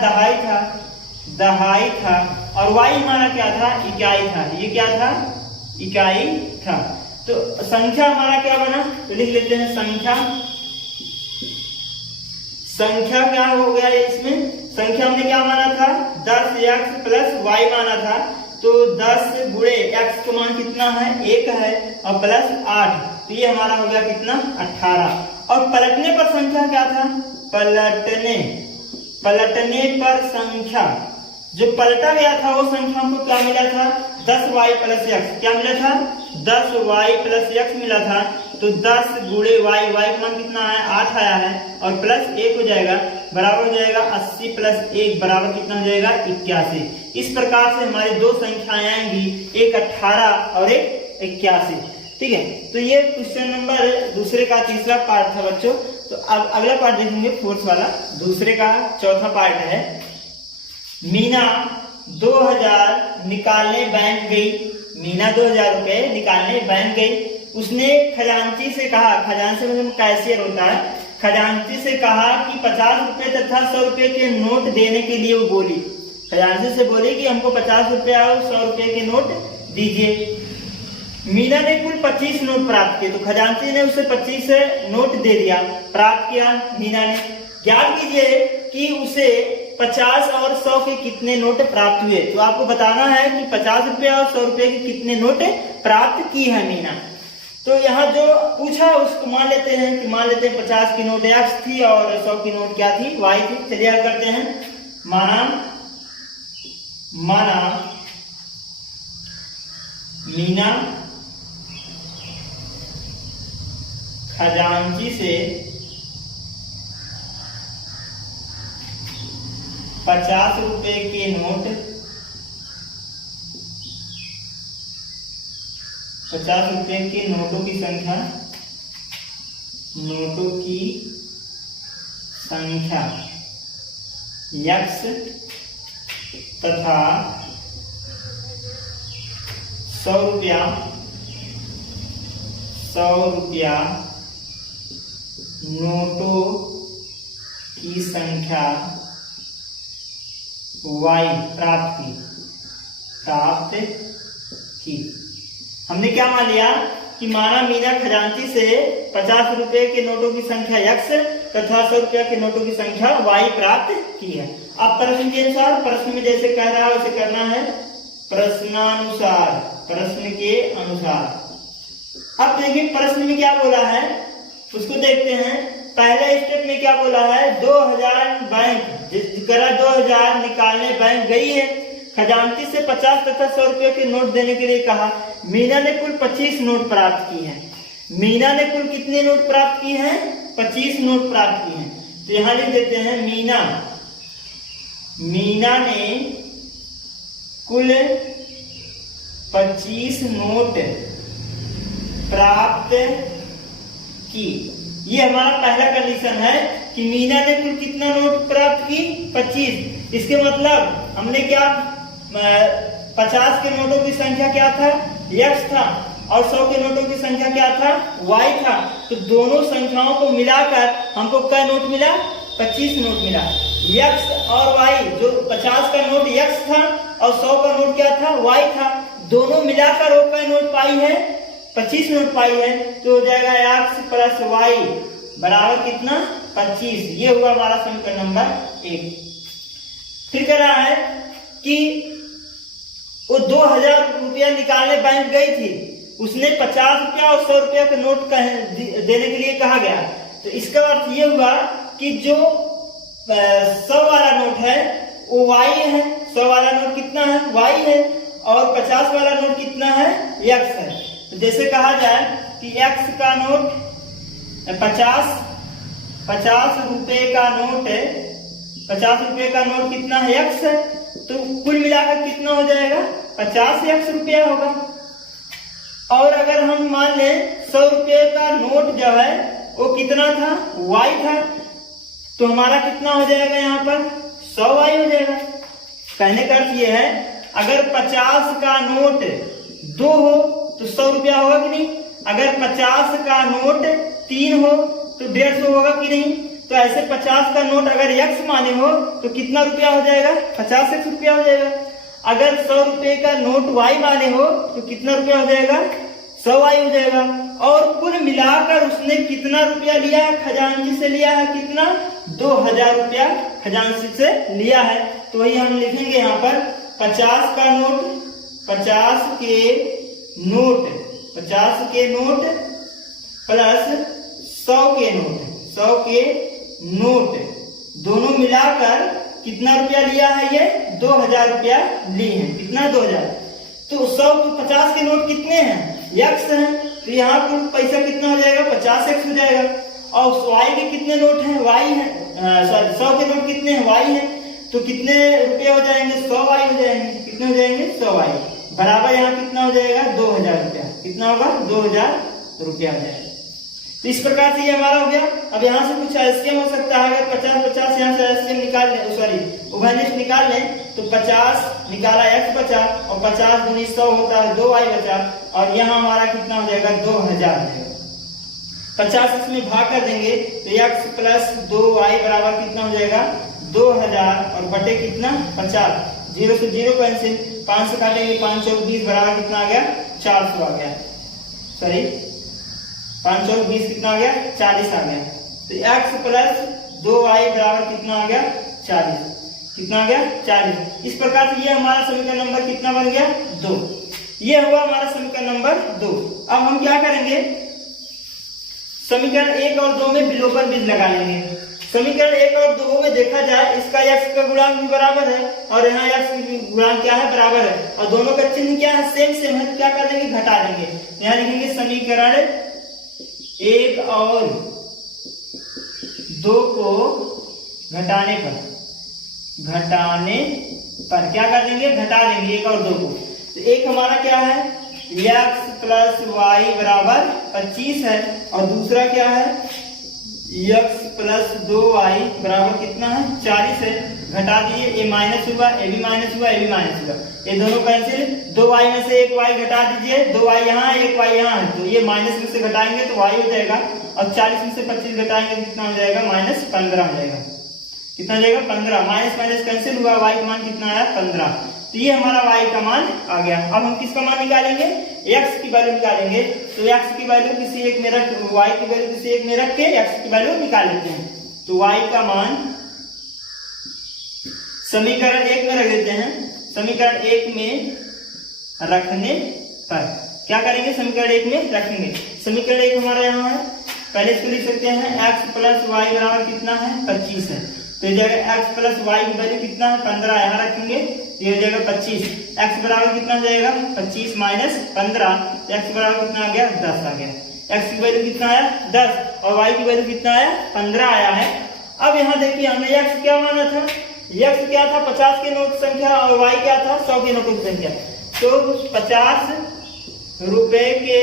दहाई था और y हमारा क्या था, इकाई था। ये क्या था, इकाई था। तो संख्या हमारा क्या बना, तो लिख लेते हैं संख्या क्या हो गया इसमें, संख्या हमने क्या माना था, 10x प्लस y माना था। तो 10 गुणे x का मान कितना है, 1 है और प्लस 8, तो ये हमारा हो गया कितना, 18। और पलटने पर संख्या क्या था, पलटने पर संख्या जो पलटा गया था वो संख्या हमको क्या मिला था, 10y प्लस x। क्या मिला था, 10y प्लस x मिला था। तो 10 गुणे y, y का मान कितना है, 8 आया है और प्लस 1 हो जाएगा, बराबर हो जाएगा 80 प्लस 1 बराबर कितना हो जाएगा, 81। इस प्रकार से हमारी दो संख्याएं आएंगी, एक 18 और एक 81। ठीक है, तो ये क्वेश्चन नंबर दूसरे का तीसरा पार्ट था बच्चों। तो अब अगला पार्ट देखेंगे, फोर्थ वाला, दूसरे का चौथा पार्ट है। मीना 2000 निकालने बैंक गई। मीना 2000 रुपए निकालने बैंक गई। उसने खजांची से कहा, खजांची मतलब कैशियर होता है, खजांची से कहा कि 50 रुपए तथा 100 रुपए के नोट देने के लिए वो बोली। खजांची से बोली कि हमको 50 रुपया और 100 रुपए के नोट दीजिए। मीना ने कुल 25 नोट प्राप्त किए, तो खजांची ने उसे 25 नोट दे दिया, प्राप्त किया मीना ने। ज्ञात कीजिए कि उसे 50 और 100 के कितने नोट प्राप्त हुए। तो आपको बताना है कि 50 रुपया और 100 रुपए के कितने नोट प्राप्त की है मीना। तो यहाँ जो पूछा उसको मान लेते हैं कि 50 की नोट x थी और 100 की नोट क्या थी, y थी। चलिए हल करते हैं। माना मीना खजांची से 50 रुपए के नोट 50 रुपए के नोटों की संख्या x तथा 100 रुपया नोटों की संख्या y प्राप्त की। हमने क्या मान लिया कि माना मीना खजांची से 50 रुपए के नोटों की संख्या x तथा 100 रुपया के नोटों की संख्या y प्राप्त की है। अब प्रश्न के अनुसार, प्रश्न में जैसे कह रहा है वैसे करना है, प्रश्न के अनुसार। अब देखिए प्रश्न में क्या बोला है उसको देखते हैं। पहले स्टेप में क्या बोला है, 2000 बैंक 2000 निकालने बैंक गई है। खजांची से 50 तथा 100 रुपए के नोट देने के लिए कहा। मीना ने कुल 25 नोट प्राप्त की है। मीना ने कुल कितने नोट प्राप्त की हैं, 25 नोट प्राप्त की हैं। तो यहां लिख देते हैं मीना ने कुल 25 नोट प्राप्त की। ये हमारा पहला कंडीशन है कि मीना ने कुल कितना नोट प्राप्त की, 25। इसके मतलब हमने क्या 50 के नोटों की संख्या क्या था, x था, और 100 के नोटों की संख्या क्या था, y था। तो दोनों संख्याओं को मिलाकर हमको क्या नोट मिला, 25 नोट मिला। x और y, जो 50 का नोट x था और 100 का नोट क्या था, y था, दोनों मिलाकर वो क्या नोट पाई है, 25 नोट पाई है। तो हो जाएगा x प्लस y बराबर कितना, 25। ये हुआ हमारा समीकरण नंबर 1। फिर कह रहा है कि वो 2000 रुपया निकालने बैंक गई थी, उसने 50 रुपया और 100 रुपया का नोट देने के लिए कहा गया। तो इसका अर्थ ये हुआ कि जो 100 वाला नोट है वो y है, 100 वाला नोट कितना है y है, और 50 वाला नोट कितना है x है। तो जैसे कहा जाए कि x का नोट 50 रुपए का नोट है, 50 रुपए का नोट कितना है x है, तो कुल मिलाकर कितना हो जाएगा 50x रुपया होगा। और अगर हम मान लें 100 रुपये का नोट जो है वो कितना था y था, तो हमारा कितना हो जाएगा यहाँ पर 100y हो जाएगा। कहने का अर्थ ये है अगर 50 का नोट 2 हो तो 100 रुपया होगा कि नहीं, अगर 50 का नोट 3 हो तो 150 होगा कि नहीं। तो ऐसे 50 का नोट अगर x माने हो तो कितना रुपया हो जाएगा 50x रुपया हो जाएगा। अगर 100 रुपये का नोट y माने हो तो कितना रुपया हो जाएगा 100y हो जाएगा। और कुल मिलाकर उसने कितना रुपया लिया है खजांची से लिया है, कितना 2000 रुपया खजांची से लिया है। तो वही हम लिखेंगे यहाँ पर 50 का नोट, 50 के नोट प्लस 100 के नोट, 100 के नोट दोनों मिलाकर कितना रुपया लिया है, ये 2000 रुपया लिए हैं। कितना 2000, तो 150 के नोट कितने हैं x हैं, तो यहाँ पर पैसा कितना हो जाएगा 50x हो जाएगा। और y के कितने नोट हैं y है, सॉरी 100 के नोट कितने हैं y है, तो कितने रुपये हो जाएंगे 100y हो जाएंगे। कितने हो जाएंगे 100y बराबर यहाँ कितना हो जाएगा 2000 रुपया, कितना होगा 2000 रुपया हो जाएगा। तो इस प्रकार से ये हमारा हो गया। अब यहाँ से कुछ एलसीएम हो सकता है, अगर 50-50 यहाँ से एलसीएम निकाल लें, सॉरी उभयनिष्ठ निकाल लें, तो 50 निकाला x बचा और 50 दूनी 100 होता है 2y बचा, और यहाँ हमारा कितना हो जाएगा 2000 हो जाएगा। 50 इसमें भाग कर देंगे तो x प्लस 2y बराबर कितना हो जाएगा 2000 और बटे कितना 50, 0 से 0 कैंसिल, 5 से काटेंगे 5 चौक 20 बराबर कितना आ गया 400 आ गया, सॉरी 5 चौक 20 कितना आ गया 40 आ गया। तो x प्लस 2y बराबर कितना आ गया 40, कितना आ गया 40। इस प्रकार से ये हमारा समीकरण नंबर कितना बन गया 2। ये हुआ हमारा समीकरण नंबर 2। अब हम क्या करेंगे, समीकरण 1 और 2 में विलोपन बीज लगा लेंगे। समीकरण 1 और 2 में देखा जाए इसका x का गुणांक भी बराबर है और यहाँ x का गुणांक क्या है बराबर है, और दोनों का चिन्ह क्या है सेम है, तो क्या कर देंगे घटा देंगे। यहाँ लिखेंगे समीकरण 1 और 2 को घटाने पर क्या कर देंगे घटा देंगे 1 और 2 को। तो एक हमारा क्या है x प्लस वाई बराबर 25 है, और दूसरा क्या है x प्लस 2y बराबर कितना है 40 है। घटा दिए, ए माइनस हुआ, ए भी माइनस हुआ, ए भी माइनस हुआ, ये दोनों कैंसिल, 2y में से 1y घटा दीजिए, 2y यहाँ 1y यहाँ है, तो ये माइनस में से घटाएंगे तो y हो जाएगा, और 40 में से 25 घटाएंगे तो कितना हो जाएगा -15 हो जाएगा। कितना हो जाएगा 15, माइनस माइनस कैंसिल हुआ, y का मान कितना आया 15। तो ये हमारा y का मान आ गया। अब हम किसका मान निकालेंगे x की वैल्यू निकालेंगे। तो x की वैल्यू किसी एक में रख, y की वैल्यू किसी एक में रख के x की वैल्यू निकाल लेते हैं। तो y का मान समीकरण 1 में रख देते हैं। समीकरण 1 में रखने पर क्या करेंगे, समीकरण 1 में रखेंगे। समीकरण 1 हमारा यहाँ है, पहले इसको लिख सकते हैं x प्लस वाई बराबर कितना है 25 है, तो ये जाएगा x प्लस वाई की वैल्यू कितना है 15, यहाँ रखेंगे तो ये हो जाएगा 25। x बराबर कितना हो जाएगा 25 माइनस 15, x बराबर कितना आ गया 10 आ गया। x की वैल्यू कितना आया 10 और y की वैल्यू कितना आया 15 आया है। अब यहाँ देखिए हमने x क्या माना था, x क्या था 50 के नोट संख्या और y क्या था 100 के नोटों की संख्या। तो 50 रुपए के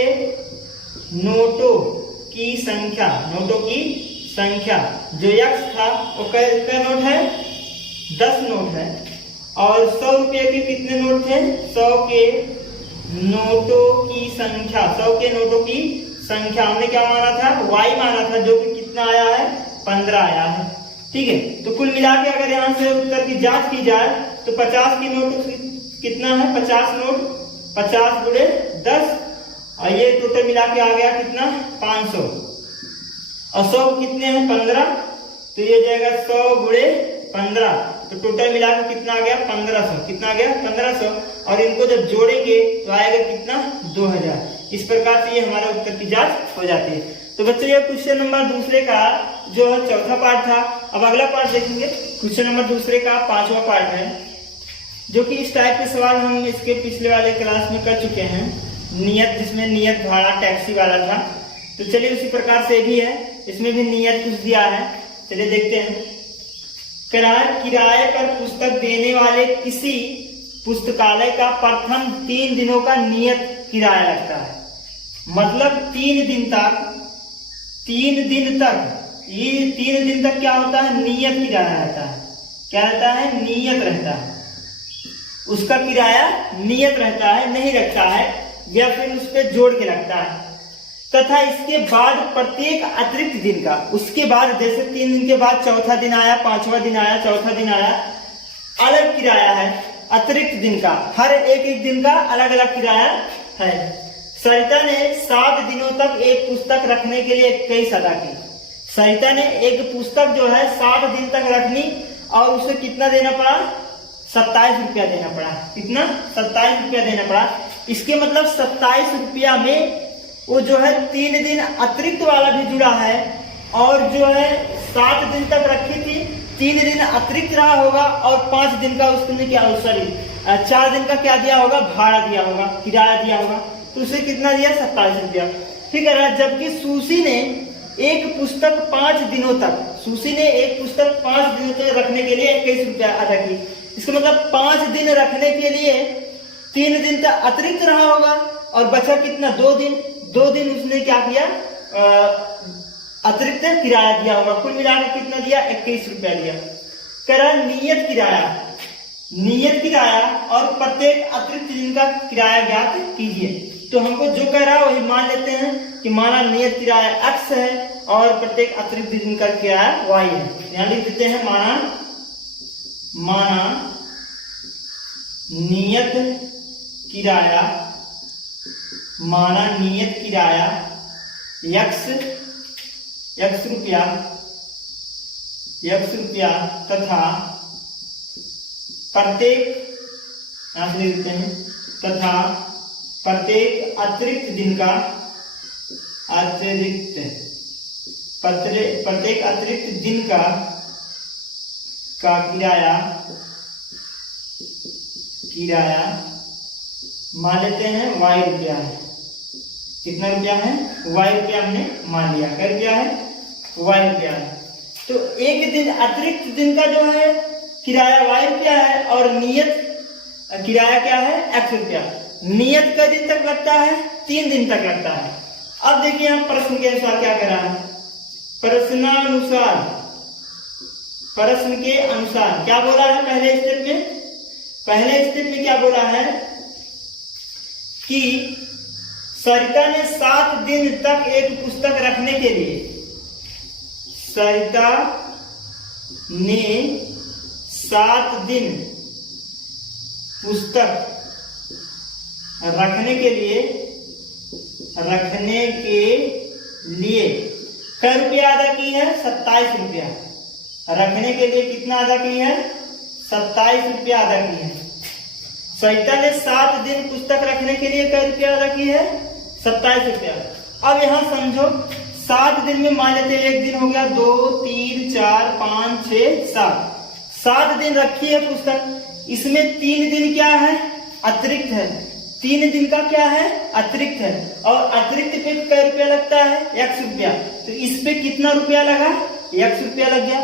नोटों की संख्या जो x था वो कितना नोट है 10 नोट है, और 100 रुपये के कितने नोट थे 100 के नोटों की संख्या, 100 के नोटों की संख्या हमने क्या माना था y माना था, जो कि कितना आया है 15 आया है। ठीक है, तो कुल मिला के अगर यहाँ से उत्तर की जांच की जाए तो 50 की नोट कितना है 50 नोट 50 गुणे 10, और ये टोटल मिला के आ गया कितना 500, और 100 कितने हैं 15, तो ये जाएगा 100 गुणे 15, तो टोटल मिलाकर कितना आ गया 1500। कितना आ गया 1500, और इनको जब जोड़ेंगे तो आएगा कितना 2000। इस प्रकार से ये हमारे उत्तर की जांच हो जाती है। तो बच्चों ये क्वेश्चन नंबर दूसरे का जो चौथा पार्ट था। अब अगला पार्ट देखेंगे, क्वेश्चन नंबर दूसरे का 5वां पार्ट है, जो कि इस टाइप के सवाल हम इसके पिछले वाले क्लास में कर चुके हैं। नियत, जिसमें नियत भाड़ा टैक्सी वाला था। तो चलिए उसी प्रकार से भी है, इसमें भी नियत कुछ दिया है। चलिए देखते हैं। किराए पर पुस्तक देने वाले किसी पुस्तकालय का प्रथम 3 दिनों का नियत किराया लगता है। मतलब 3 दिन तक ये 3 दिन तक क्या होता है, नियत किराया रहता है। क्या रहता है, नियत रहता है। उसका किराया नियत रहता है, नहीं रखता है, या फिर उस पर जोड़ के लगता है। तथा इसके बाद प्रत्येक अतिरिक्त दिन का, उसके बाद जैसे 3 दिन के बाद चौथा दिन आया, 5वां दिन आया, चौथा दिन आया, अलग किराया है अतिरिक्त दिन का। हर एक दिन का अलग अलग किराया है। सरिता ने 7 दिनों तक एक पुस्तक रखने के लिए 21 अदा की। सरिता ने एक पुस्तक जो है 7 दिन तक रखनी, और उसे कितना देना पड़ा, 27 रुपया देना पड़ा। कितना, 27 रुपया देना पड़ा। इसके मतलब 27 रुपया में वो जो है 3 दिन अतिरिक्त वाला भी जुड़ा है, और जो है 7 दिन तक रखी थी, 3 दिन अतिरिक्त रहा होगा, और 5 दिन का उसने क्या, सॉरी 4 दिन का क्या दिया होगा, भाड़ा दिया होगा, किराया दिया होगा। तो उसे कितना दिया, 27 रुपया। ठीक है। जबकि सुशी ने एक पुस्तक 5 दिनों तक, सुशी ने एक पुस्तक 5 दिनों तक रखने के लिए 21 रुपया अदा की। इसका मतलब 5 दिन रखने के लिए 3 दिन तक अतिरिक्त रहा होगा, और बचा कितना, 2 दिन। 2 दिन उसने क्या किया, अतिरिक्त किराया दिया होगा। कुल मिलाकर कितना दिया, 21 रुपया दिया। कह रहा नियत किराया और प्रत्येक अतिरिक्त दिन का किराया ज्ञात कीजिए। तो हमको जो कह रहा है वही मान लेते हैं कि माना नियत किराया x है और प्रत्येक अतिरिक्त दिन का किराया y है। यहाँ लिख देते हैं माना नियत किराया x रुपया तथा प्रत्येक अतिरिक्त दिन का किराया मान लेते हैं y रुपया है। कितना रुपया है, y रुपया हमने मान लिया। क्या रुपया है, y रुपया है। तो एक दिन अतिरिक्त दिन का जो है किराया y रुपया है, और नियत किराया क्या है, x रुपया। नियत का दिन तक लगता है, 3 दिन तक लगता है। अब देखिए हम प्रश्न के अनुसार क्या कह रहा है। प्रश्न के अनुसार क्या बोला है, पहले स्टेप में क्या बोला है कि सरिता ने 7 दिन तक एक पुस्तक रखने के लिए, सरिता ने 7 दिन पुस्तक रखने के लिए क्या रुपया अदा की है, 27 रुपया। रखने के लिए कितना अदा की है, 27 रुपया अदा की है। सरिता ने 7 दिन पुस्तक रखने के लिए क्या रुपया अदा की है, 27 रुपया। अब यहाँ समझो 7 दिन में मान लेते हैं, एक दिन हो गया, 2 3 4 5 6 7 दिन रखी है पुस्तक। इसमें 3 दिन क्या है, अतिरिक्त है। 3 दिन का क्या है, अतिरिक्त है, और अतिरिक्त पे क्या रुपया लगता है, x रुपया। तो इस पे कितना रुपया लगा, x रुपया लग गया।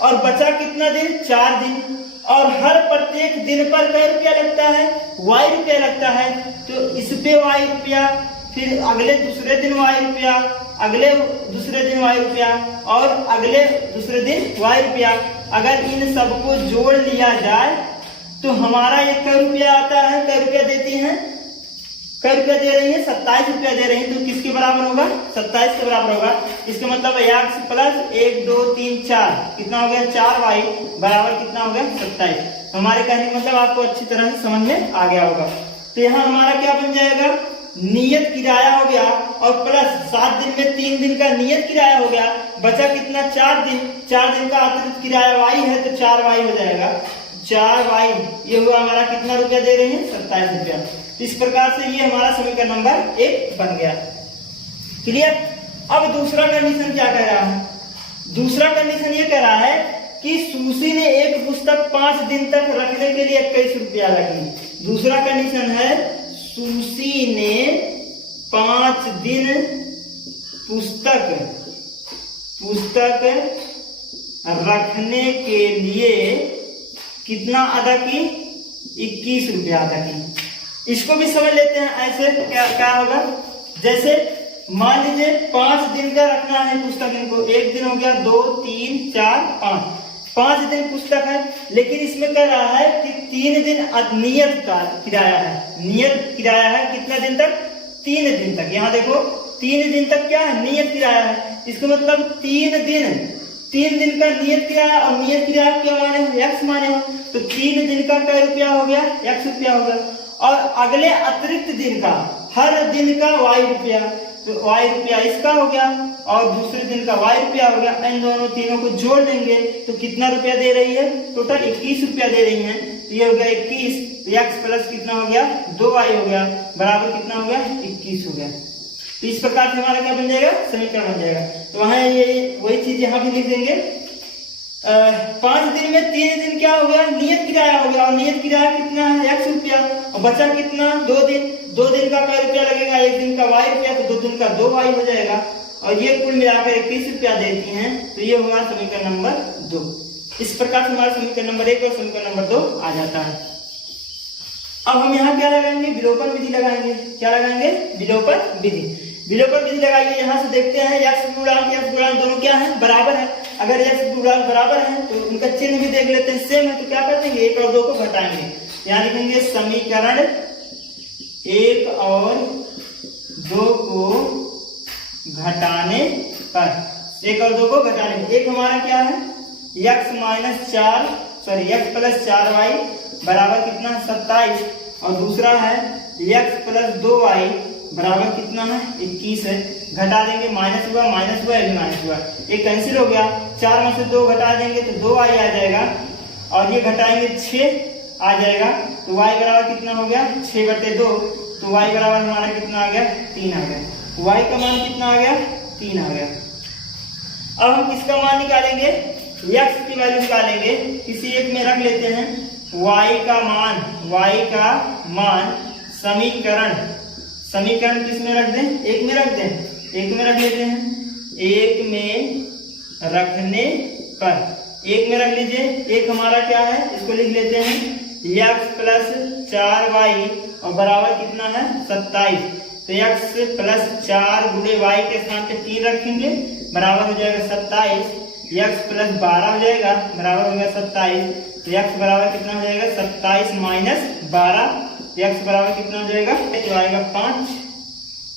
और बचा कितना दिन, 4 दिन, और हर प्रत्येक दिन पर क्या रुपया लगता है, y रुपया लगता है। तो इस पे y रुपया, फिर अगले दूसरे दिन y रुपया, अगले दूसरे दिन y रुपया, और अगले दूसरे दिन y रुपया। अगर इन सबको जोड़ लिया जाए तो हमारा ये क्या रुपया आता है, क्या रुपया देती हैं, क्या रुपया दे रही है, 27 रुपया दे रही है। तो किसके बराबर होगा, 27 के बराबर होगा। इसका मतलब x प्लस 1 2 3 4 कितना हो गया, 4y बराबर कितना हो गया, 27। हमारे कहने का मतलब आपको अच्छी तरह से समझ में आ गया होगा। तो यहाँ हमारा क्या बन जाएगा, नियत किराया हो गया और प्लस 7 दिन में 3 दिन का नियत किराया हो गया, बचा कितना 4 दिन। 4 दिन का अतिरिक्त किराया वाई है तो 4 वाई हो जाएगा। 4 वाई ये हुआ हमारा कितना रुपया दे रहे हैं 27 रुपया। इस प्रकार से ये हमारा समीकरण नंबर 1 बन गया। क्लियर। अब दूसरा कंडीशन क्या कह रहा है? दूसरा कंडीशन ये कह रहा है कि सुशी ने एक पुस्तक 5 दिन तक रखने के लिए 21 रुपया लगी। दूसरा कंडीशन है सुशी ने 5 दिन पुस्तक रखने के लिए कितना अदा की? 21 रुपया अदा की। इसको भी समझ लेते हैं। ऐसे क्या होगा, जैसे मान लीजिए 5 दिन का रखना है पुस्तक इनको। 1 दिन हो गया, 2 3 4 5, 5 दिन पुस्तक है। लेकिन इसमें कह रहा है कि 3 दिन नियत का किराया है। नियत किराया है कितना दिन तक? 3 दिन तक। यहाँ देखो 3 दिन तक क्या है? नियत किराया है। इसका मतलब 3 दिन का नियत किराया, और नियत किराया क्या माने हो? x माने हो। तो 3 दिन का क्या रुपया हो गया? x रुपया हो गया। और अगले अतिरिक्त दिन का, हर दिन का y रुपया, तो y रुपया इसका हो गया और दूसरे दिन का y रुपया हो गया। इन दोनों तीनों को जोड़ देंगे तो कितना रुपया दे रही है? टोटल 21 रुपया दे रही है। तो ये हो गया 21, तो x प्लस कितना हो गया? 2y हो गया, बराबर कितना हो गया? 21 हो गया। तो इस प्रकार से हमारा क्या बन जाएगा? समीकरण बन जाएगा। तो वहां ये वही चीज यहाँ भी लिख देंगे। 5 दिन में 3 दिन क्या हो गया? नियत किराया हो गया, और नियत किराया कितना है? x रुपया, और बचा कितना? 2 दिन। 2 दिन का क्या रुपया लगेगा? 1 दिन का y रुपया, तो 2 दिन का 2y हो जाएगा। और ये कुल मिलाकर 21 रुपया देती हैं। तो ये हुआ समीकरण नंबर 2। इस प्रकार से हमारा समीकरण नंबर 1 और समीकरण नंबर 2 आ जाता है। अब हम यहाँ क्या लगाएंगे? विलोपन विधि लगाएंगे। क्या लगाएंगे? विलोपन विधि। विलोपन विधि लगाइए। यहाँ से देखते हैं x गुणांक दोनों क्या है? बराबर है। अगर x गुणांक बराबर है तो उनका चिन्ह भी देख लेते हैं, सेम है। तो क्या कर देंगे? 1 और 2 को घटाएंगे। यहाँ लिखेंगे समीकरण 1 और 2 को घटाने पर, 1 और 2 को घटाने पर, एक हमारा क्या है? x प्लस 4y बराबर कितना? 27। और दूसरा है x प्लस 2y बराबर कितना है? 21 है। घटा देंगे, माइनस हुआ, माइनस हुआ, ये माइनस हुआ, एक कैंसिल हो गया। 4 में से 2 घटा देंगे तो 2y आ जाएगा, और ये घटाएंगे 6 आ जाएगा। तो y बराबर कितना हो गया? 6/2। तो y बराबर हमारा कितना आ गया? 3 आ गया। y का मान कितना आ गया? 3 आ गया। अब हम किसका मान निकालेंगे? x की वैल्यू निकालेंगे। किसी एक में रख लेते हैं y का मान समीकरण किस में रख दें? 1 में रख दें। 1 में रख लेते हैं। 1 में रखने पर, 1 में रख लीजिए। 1 हमारा क्या है? इसको लिख लेते हैं x प्लस 4y और बराबर कितना है? 27। तो x प्लस 4 गुणे y के स्थान पे 3 रखेंगे, बराबर हो जाएगा 27। x प्लस 12 हो जाएगा, बराबर हो गया 27। तो x बराबर कितना हो जाएगा? 27 माइनस 12। x बराबर कितना हो जाएगा? तो आएगा 5,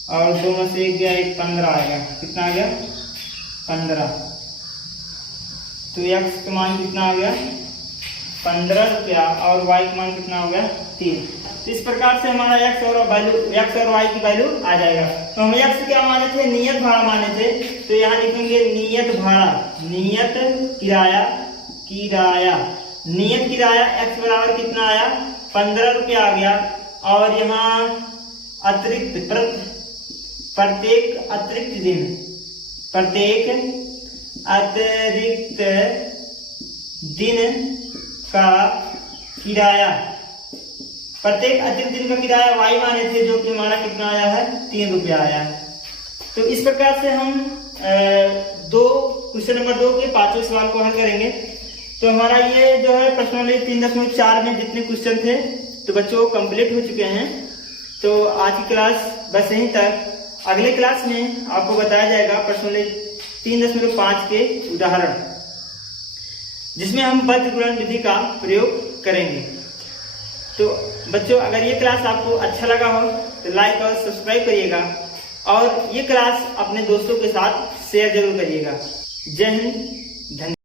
और 2 में से 1 गया, 1 15 आएगा। कितना आ गया? 15। तो x का मान कितना आ गया? 15 रुपया, और y का मान कितना हो गया? 3। तो इस प्रकार से हमारा x और y की वैल्यू आ जाएगा। तो हम x क्या माने थे? नियत भाड़ा माने थे। तो यहाँ लिखेंगे नियत भाड़ा, नियत किराया x बराबर कितना आया? 15 रुपया आ गया। और यहाँ प्रत्येक अतिरिक्त दिन का किराया, प्रत्येक अतिरिक्त दिन का किराया y माने थे, जो कि हमारा कितना आया है? 3 रुपया आया है। तो इस प्रकार से हम क्वेश्चन नंबर 2 के 5वें सवाल को हल करेंगे। तो हमारा ये जो है प्रश्नावली 3.4 में जितने क्वेश्चन थे तो बच्चों कंप्लीट हो चुके हैं। तो आज की क्लास बस यहीं तक। अगले क्लास में आपको बताया जाएगा प्रश्नावली 3.5 के उदाहरण, जिसमें हम बद्ध गुणन विधि का प्रयोग करेंगे। तो बच्चों, अगर ये क्लास आपको अच्छा लगा हो तो लाइक और सब्सक्राइब करिएगा, और ये क्लास अपने दोस्तों के साथ शेयर जरूर करिएगा। जय हिंद, धन्यवाद।